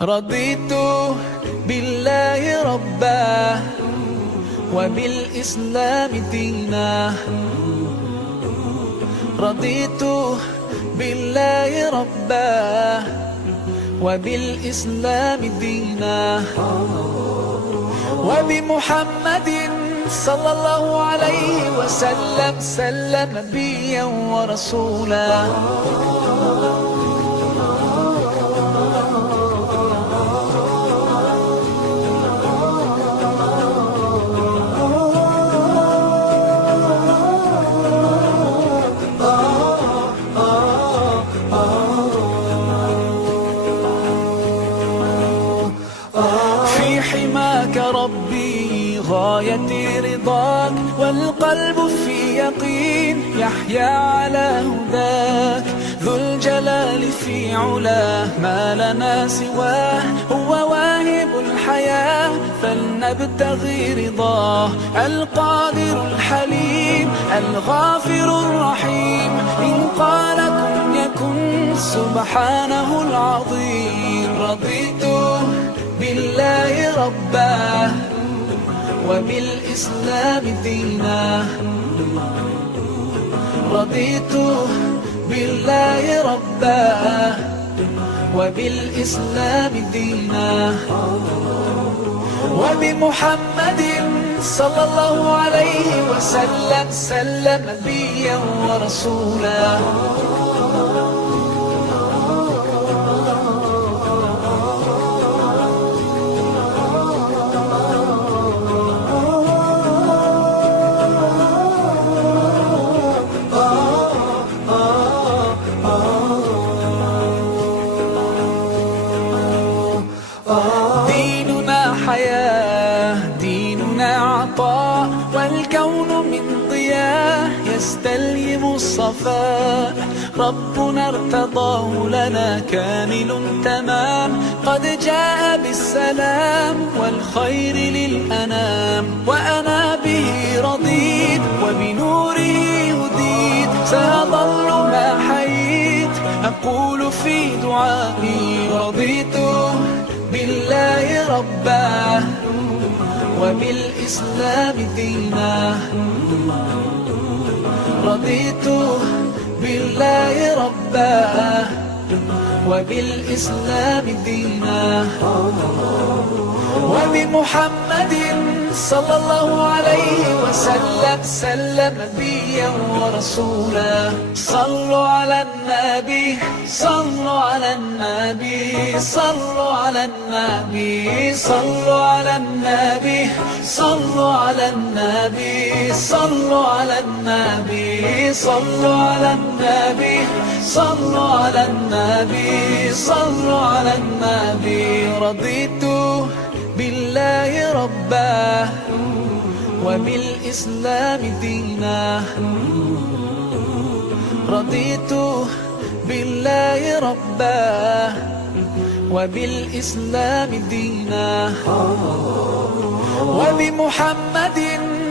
رضيت بالله ربا وبالإسلام دينا. رضيت بالله ربا وبالإسلام دينا، وبمحمد صلى الله عليه وسلم نبيا ورسولا. في حماك ربي غايتي رضاك، والقلب في يقين يحيا على هداك. ذو الجلال في علاه ما لنا سواه، هو واهب الحياة فلنبتغي رضاه. القادر الحليم الغافر الرحيم، إن قال كن يكن سبحانه العظيم. رضيت بالله ربا وبالإسلام دينا. رضيت بالله ربا وبالإسلام دينا، وبمحمد صلى الله عليه وسلم نبيا ورسولا. ديننا حياة، ديننا عطاء، والكون من ضياء يستلهم الصفاء. ربنا ارتضاه لنا كامل تمام، قد جاء بالسلام والخير للأنام. وأنا به رضيت وبنوره هديت، سأظل ما حييت أقول في دعائي. رضيت بالله ربا وبالإسلام دينا. رضيت بالله ربا وبالإسلام دينا، وبمحمد صلى الله عليه وسلم نبيا ورسولا. صلوا على النبي، صلوا على النبي، صلوا على النبي، صلوا على النبي، صلوا على النبي، صلوا على النبي، صلوا على النبي، صلوا على النبي، صلوا على النبي. رضيت بالله ربا وبالإسلام دينا. رضيت بالله ربا وبالإسلام دينا، وبمحمد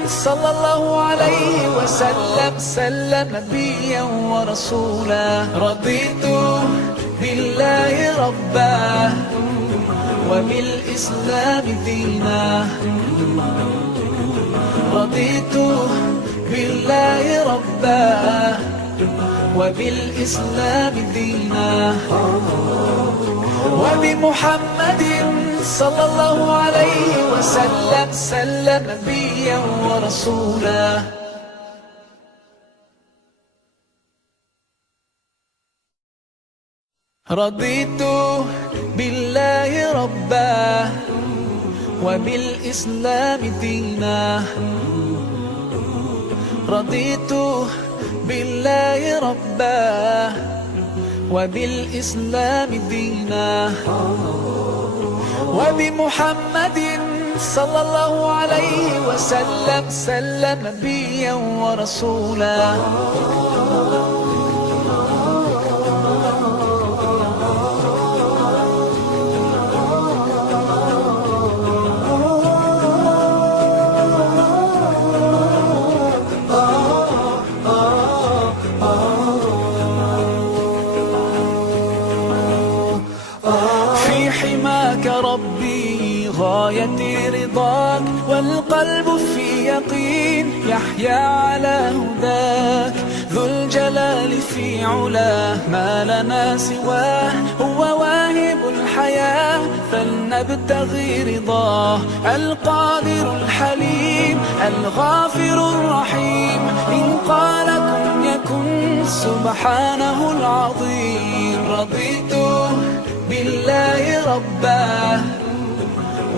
صلى الله عليه وسلم نبيا ورسولا. رضيت بالله ربا وبالإسلام دينا. رضيت بالله ربا وبالإسلام دينا، وبمحمد صلى الله عليه وسلم نبيا ورسولا. رضيت بالله ربا وبالإسلام دينا. رضيت بالله ربا وبالإسلام دينا، وبمحمد صلى الله عليه وسلم نبيا ورسولا. في حماك والقلب في يقين يحيا على هداك، ذو الجلال في علاه ما لنا سواه، هو واهب الحياة فلنبتغي رضاه، القادر الحليم الغافر الرحيم، إن قال كن يكن سبحانه العظيم. رضيت بالله ربا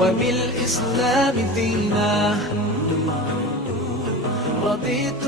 وبالإسلام دينا، رضيت